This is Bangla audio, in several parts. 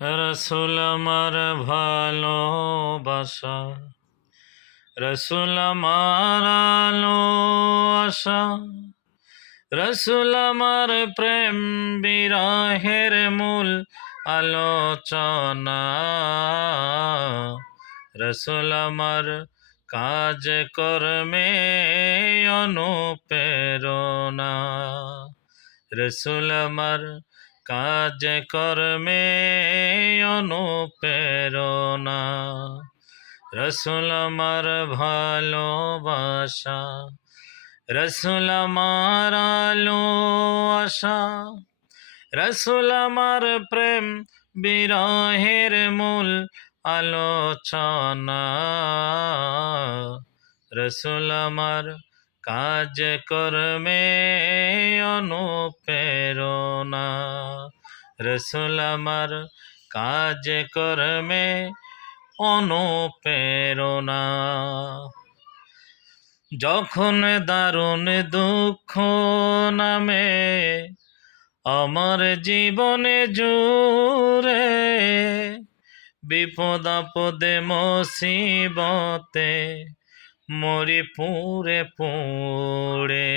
রসুল আমার ভালোবাসা, রসুল আমার আলো আশা, রসুল আমার প্রেম বিরহের মূল আলোচনা, রসুল আমার কাজ কর্মে অনুপ্রেরণা, রসুল আমার কাজ কর্মে অনুপ্রেরণা, রসুল আমার ভালোবাসা, রসুল আমার আলো আশা, রসুল আমার প্রেম বিরহের মূল আলোচনা, রসুল আমার কাজ কর্মে অনুপ্রেরণা, রসুল আমার কাজ কর্মে অনুপ্রেরণা। যখন দারুণ দুঃখ নামে আমার জীবনে জুড়ে, বিপদ আপদে মুসিবতে মরি পুড়ে পুড়ে,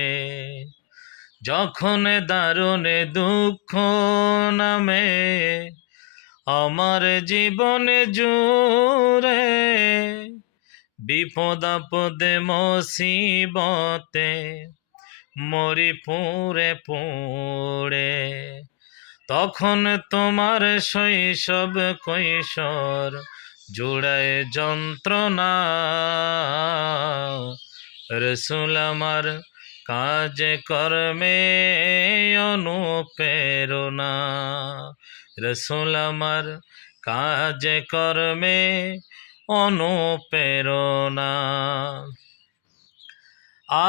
যখন দারুণ দুঃখ নামে আমার জীবনে জুড়ে, বিপদ আপদে মুসিবতে মরি পুড়ে পুড়ে, তখন তোমার শৈশব কৈশোর জুড়ায় যন্ত্রণা, রসুল আমার কাজ কর্মে অনুপ্রেরণা, রসুল আমার কাজ কর্মে অনুপ্রেরণা।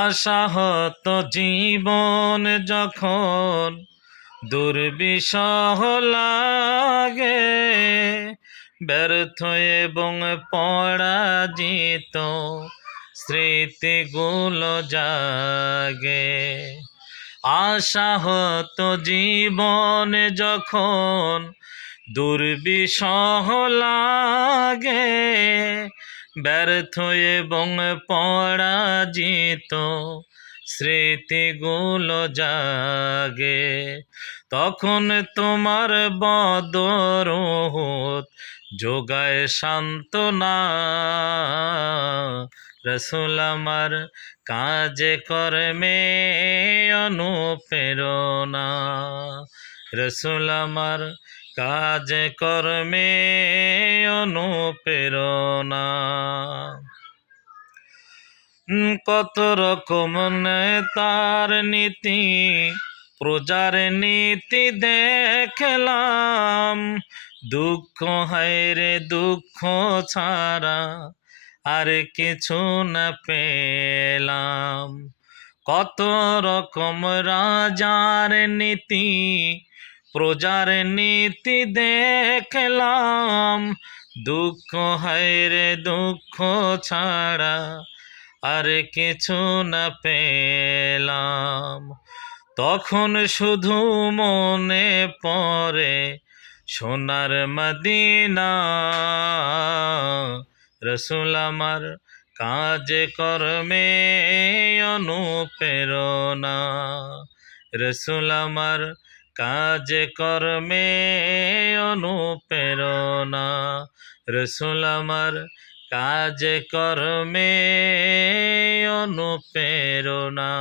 আশাহত জীবন যখন দুর্বিষহ লাগে, ব্যর্থ এবং পরাজিত স্মৃতিগুলো জাগে, আশাহত জীবন যখন দুর্বিষহ লাগে, ব্যর্থ এবং পরাজিত স্মৃতিগুলো জাগে, তখন তোমার বদরুদ যোগায় সান্ত্বনা, রসুল আমার কাজ কর্মে অনুপ্রেরণা, রসুল আমার কাজ কর্মে অনুপ্রেরণা। কত রকম নেতার নীতি প্রজার নীতি দেখলাম, দুঃখ হায় রে দুঃখ ছাড়া আর কিছু না পেলাম, কত রকম রাজার নীতি প্রজার নীতি দেখলাম, দুঃখ হায় রে দুঃখ ছাড়া আর কিছু না পেলাম, তখন শুধু মনে পড়ে সোনার মদিনা, রসুল আমার কাজ কর্মে অনুপ্রেরণা, রসুল আমার কাজ কর্মে অনুপ্রেরণা, রসুল আমার কাজ কর্মে অনুপ্রেরণা।